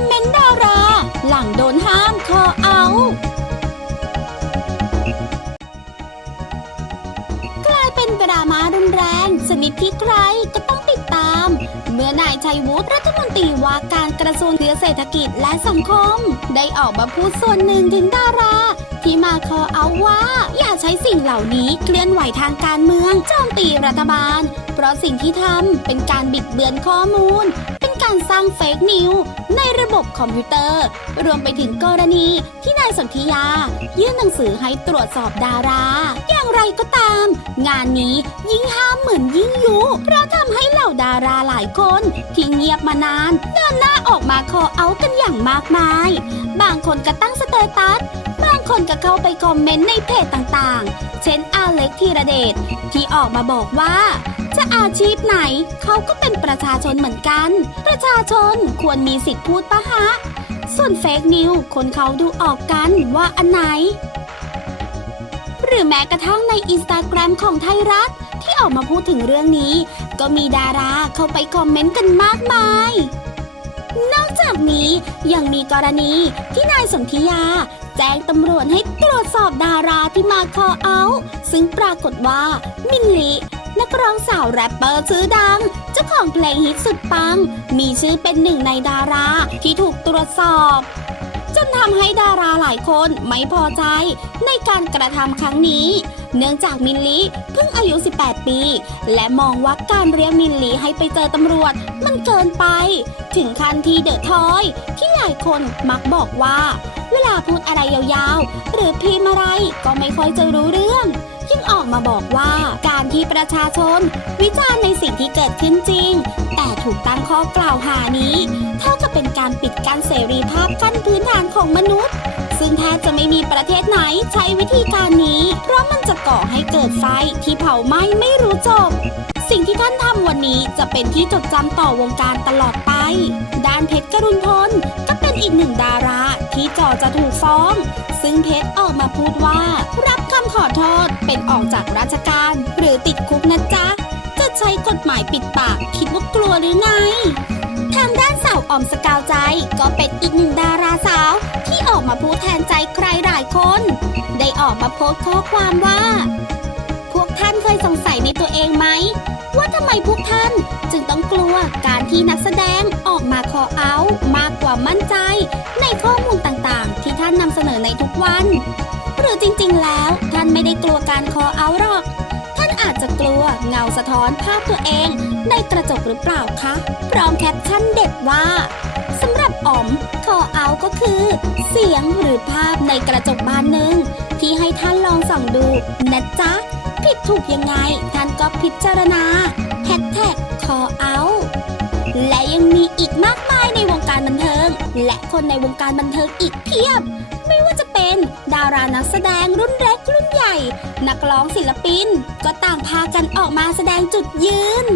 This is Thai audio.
มเมนต์ดารา หลังโดนห้ามคอเอา กลายเป็นดราม่ารุนแรงชนิดที่ใครก็ต้องติดตาม เมื่อนายชัยวุฒิรัฐมนตรีว่าการกระทรวงเศรษฐกิจและสังคม ได้ออกมาพูดส่วนหนึ่งถึงดาราที่มาคอเอาว่า อย่าใช้สิ่งเหล่านี้เคลื่อนไหวทางการเมืองโจมตีรัฐบาล เพราะสิ่งที่ทำเป็นการบิดเบือนข้อมูล การสร้างเฟกนิวในระบบคอมพิวเตอร์ รวมไปถึงกรณีที่นายสนธิยา ยื่นหนังสือให้ตรวจสอบดารา อย่างไรก็ตาม งานนี้ยิ่งห้ามเหมือนยิ่งยุเพราะทำให้เหล่าดาราหลายคนที่เงียบมานานเดินหน้าออกมาคอเอากันอย่างมากมาย บางคนก็ตั้งสเตตัสบางคนก็เข้าไปคอมเมนต์ในเพจต่างๆ เช่นอาเล็กธีระเดชที่ออกมาบอกว่า จะอาชีพไหน เขาก็เป็นประชาชนเหมือนกัน ประชาชนควรมีสิทธิ์พูดปะฮะ ส่วนเฟกนิวคนเขาดูออกกันว่าอันไหน หรือแม้กระทั่งในอินสตาแกรมของไทยรัฐ ที่ออกมาพูดถึงเรื่องนี้ ก็มีดาราเข้าไปคอมเมนต์กันมากมายนอกจากนี้ยังมีกรณีที่นายสนธิยา แจ้งตำรวจให้ตรวจสอบดาราที่มาคอเอา ซึ่งปรากฏว่ามินลิ นักร้องสาวแรปเปอร์ชื่อดัง เจ้าของเพลงฮิตสุดปัง มีชื่อเป็นหนึ่งในดาราที่ถูกตรวจสอบ จนทำให้ดาราหลายคนไม่พอใจในการกระทำครั้งนี้ เนื่องจากมินลีเพิ่งอายุ 18 ปี และมองว่าการเรียกมินลีให้ไปเจอตำรวจมันเกินไป ถึงขั้นที่เดอะทอย ที่หลายคนมักบอกว่า เวลาพูดอะไรยาวๆ หรือพิมพ์อะไรก็ไม่ค่อยจะรู้เรื่องยังออกมาบอกว่า ที่ประชาชน วิจารณ์ในสิ่งที่เกิดขึ้นจริง แต่ถูกตั้งข้อกล่าวหานี้ เท่ากับเป็นการปิดการเสรีภาพขั้นพื้นฐานของมนุษย์ ซึ่งแทบจะไม่มีประเทศไหนใช้วิธีการนี้ เพราะมันจะก่อให้เกิดไฟที่เผาไหม้ไม่รู้จบ สิ่งที่ท่านทำวันนี้จะเป็นที่จดจำต่อวงการตลอดไป ด้านเพชรกรุณพลก็ อีกหนึ่งดาราที่จ่อจะถูกฟ้อง ซึ่งเพชรออกมาพูดว่า รับคำขอโทษเป็นออกจากราชการ หรือติดคุกนะจ๊ะ จะใช้กฎหมายปิดปาก คิดว่ากลัวหรือไงทางด้านสาวออมสกาวใจก็เป็นอีกหนึ่งดาราสาว ที่ออกมาพูดแทนใจใครหลายคน ได้ออกมาโพสต์ข้อความว่า เคยสงสัยในตัวเองไหม ว่าทำไมพวกท่านจึงต้องกลัวการที่นักแสดงออกมาคอเอาท์มากกว่ามั่นใจ ในข้อมูลต่างๆ ที่ท่านนำเสนอในทุกวัน หรือจริงๆแล้วท่านไม่ได้กลัวการคอเอาท์หรอก ท่านอาจจะกลัวเงาสะท้อนภาพตัวเองในกระจกหรือเปล่าคะพร้อมแคปชั่นเด็ดว่าสำหรับอ๋อมคอเอาก็คือ เสียงหรือภาพในกระจกบานหนึ่งที่ให้ท่านลองส่องดูนะจ๊ะ ผิดถูกยังไง ท่านก็พิจารณาแฮชแท็กคอเอาและยังมีอีกมากมายในวงการบันเทิง และคนในวงการบันเทิงอีกเพียบ ไม่ว่าจะเป็นดารานักแสดงรุ่นเล็กรุ่นใหญ่ นักร้องศิลปิน ก็ต่างพากันออกมาแสดงจุดยืน